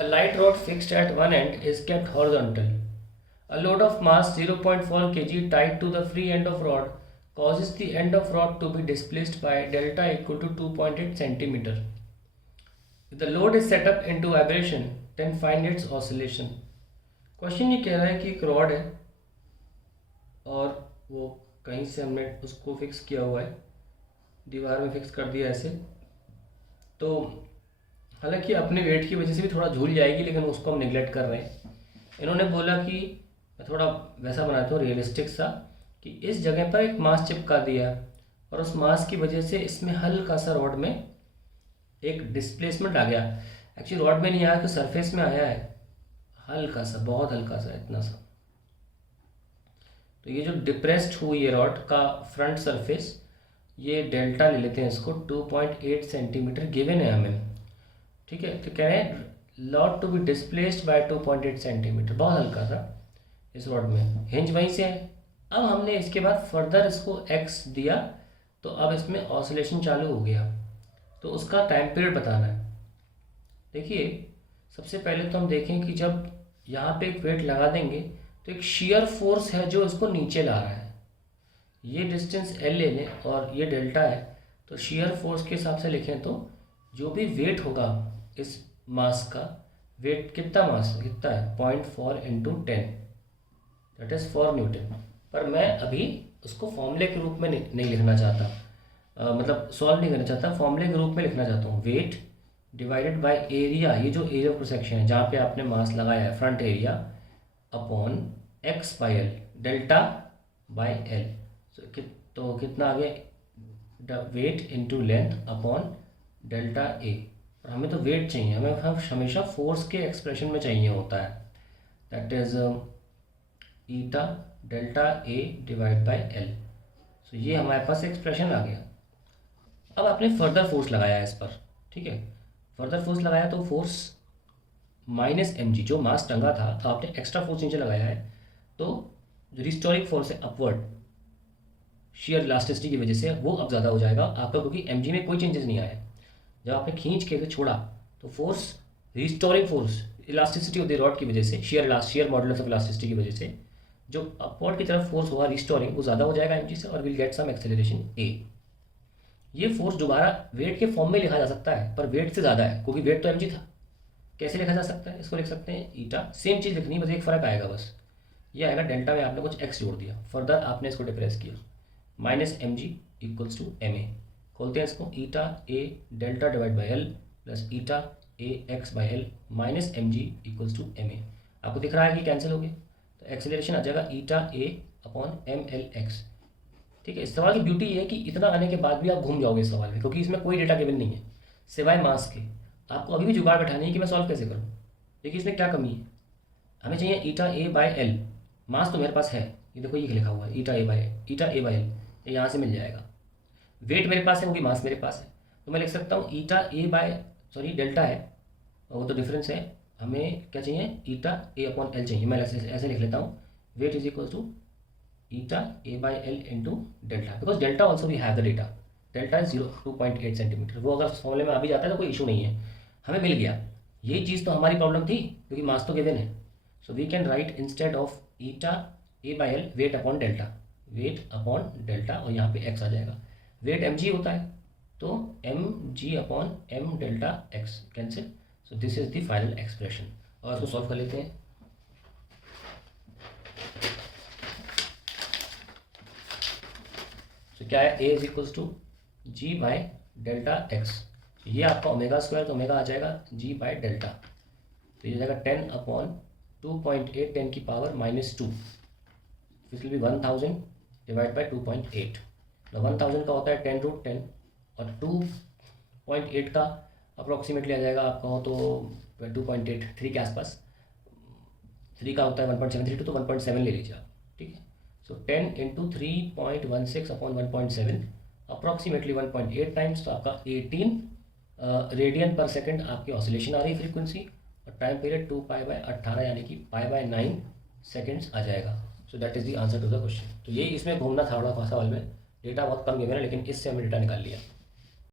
A light rod fixed at one end is kept horizontal. A load of mass 0.4 kg tied to the free end of rod causes the end of rod to be displaced by delta equal to 2.8 centimeter. If the load is set up into vibration, then find its oscillation. Question ये कह रहा है कि एक rod है और वो कहीं से हमने उसको फिक्स किया हुआ है, दीवार में फिक्स कर दिया ऐसे, तो हालांकि अपने वेट की वजह से भी थोड़ा झूल जाएगी, लेकिन उसको हम निगलेक्ट कर रहे हैं। इन्होंने बोला कि मैं थोड़ा वैसा बनाता हूँ रियलिस्टिक सा, कि इस जगह पर एक मास चिपका दिया और उस मास की वजह से इसमें हल्का सा रॉड में एक डिस्प्लेसमेंट आ गया। एक्चुअली रॉड में नहीं आया तो सरफेस में आया है, हल्का सा, बहुत हल्का सा, इतना सा। तो ये जो डिप्रेस्ड हुई है रॉड का फ्रंट सरफेस, ये डेल्टा ले लेते हैं इसको, 2.8 सेंटीमीटर गिवन है हमें, ठीक है। तो कह रहे हैं load to be displaced by 2.8 centimetre, बहुत हल्का सा इस रॉड में, हिंज वहीं से है। अब हमने इसके बाद फर्दर इसको x दिया, तो अब इसमें ऑसिलेशन चालू हो गया, तो उसका टाइम पीरियड बताना है। देखिए सबसे पहले तो हम देखें कि जब यहाँ पे एक वेट लगा देंगे तो एक शियर फोर्स है जो इसको नीचे ला रहा है। ये डिस्टेंस L ले लें और ये डेल्टा है, तो शियर फोर्स के हिसाब से लिखें तो जो भी वेट होगा इस मास का, वेट कितना मास कितना है 0.4 इंटू 10, दैट इज़ 4 न्यूटन। पर मैं अभी उसको फॉर्मूले के रूप में नहीं लिखना चाहता, मतलब सॉल्व नहीं करना चाहता, फॉर्मूले के रूप में लिखना चाहता हूँ। वेट डिवाइडेड बाय एरिया, ये जो एरिया ऑफ सेक्शन है जहाँ पे आपने मास लगाया है, front area, upon x by L, delta by L. तो कितना आ गया, weight into length upon delta A. और हमें तो वेट चाहिए, हमें हमेशा फोर्स के एक्सप्रेशन में चाहिए होता है, that is eta delta A divide by L. So ये हमारे पास एक्सप्रेशन आ गया। अब आपने फर्दर फोर्स लगाया है इस पर, ठीक है, फर्दर फोर्स लगाया तो फोर्स माइनस एम जी, जो मास टंगा था तो आपने एक्स्ट्रा फोर्स नीचे लगाया है, तो जो रिस्टोरिंग फोर्स है अपवर्ड शेयर इलास्टिसिटी की वजह से, वो अब ज़्यादा हो जाएगा आपका, क्योंकि एम जी में कोई चेंजेस नहीं आया है। जब आपने खींच के छोड़ा तो फोर्स, रिस्टोरिंग फोर्स, इलास्टिसिटी होती है रॉड की वजह से, शेयर मॉडुलस ऑफ इलास्टिसिटी की वजह से जो अपवर्ड की तरफ फोर्स होगा रिस्टोरिंग, वो ज़्यादा हो जाएगा एम जी से, और विल गेट सम एक्सेलरेशन ए। ये फोर्स दोबारा वेट के फॉर्म में लिखा जा सकता है, पर वेट से ज़्यादा है, क्योंकि वेट तो एम जी था। कैसे लिखा जा सकता है, इसको लिख सकते हैं ईटा, सेम चीज़ लिखनी है, बस एक फ़र्क आएगा, बस ये आएगा डेल्टा में आपने कुछ एक्स जोड़ दिया, फर्दर आपने इसको डिप्रेस किया, minus M G equals to M A. खोलते हैं इसको, eta A delta divide by L plus eta A x by L minus M G equals to M A. आपको दिख रहा है कि कैंसिल हो गए, तो एक्सेलरेशन आ जाएगा ईटा ए अपॉन एम एल एक्स, ठीक है। इस सवाल की ब्यूटी ये है कि इतना आने के बाद भी आप घूम जाओगे इस सवाल में, क्योंकि इसमें कोई डेटा गिवन नहीं है सिवाय मास के। आपको अभी भी जुगाड़ बैठानी है कि मैं सॉल्व कैसे करूँ। देखिए इसमें क्या कमी है, हमें चाहिए ईटा ए बाई एल, मास तो मेरे पास है, ये देखो ये लिखा हुआ है ईटा ए बाई एल, ये यहाँ से मिल जाएगा। वेट मेरे पास है, क्योंकि मास मेरे पास है, तो मैं लिख सकता हूँ ईटा ए बाय, सॉरी डेल्टा है, वो तो डिफरेंस है, हमें क्या चाहिए ईटा ए अपॉन एल चाहिए। मैं ऐसे लिख लेता हूँ, weight is equal to eta a by l into delta, because delta also we have the data, delta is 2.8 centimetre. वो अगर फॉर्मूले में आ भी जाता है तो कोई इशू नहीं है, हमें मिल गया। यही चीज़ तो हमारी प्रॉब्लम थी, क्योंकि मास तो गिवन है। So we can write instead of eta a by l weight upon delta, weight upon delta, और यहाँ पे एक्स आ जाएगा। वेट एम जी होता है, तो M G upon M delta x cancel. So this is the final expression, और इसको solve कर लेते हैं। तो क्या है, A is equals to G by delta x, ये आपका ओमेगा स्क्वायर, तो ओमेगा आ जाएगा जी बाई डेल्टा, तो ये हो जाएगा 10 अपॉन 2.8 10 की power -2, this will be 1000 divide by 2.8। 1000 का होता है 10 रूट 10, और 2.8 का अप्रॉक्सीमेटली आ जाएगा आपका हो तो 2.8 3 के आसपास, 3 का होता है 1.732, तो 1.7 ले लीजिए आप, ठीक है। सो 10 इंटू 3.16 अपॉन 1.7, अप्रॉक्सीमेटली 1.8 टाइम्स, तो आपका 18 रेडियन पर सेकेंड आपकी ऑसिलेशन आ रही है फ्रीक्वेंसी, और टाइम पीरियड 2 पाई बाय 18 यानी कि पाई बाय 9 सेकेंड्स आ जाएगा। So that is the answer to the question. तो यही इसमें घूमना था थोड़ा सवाल में, डेटा बहुत कम गिवन है, लेकिन इससे हमने डेटा निकाल लिया।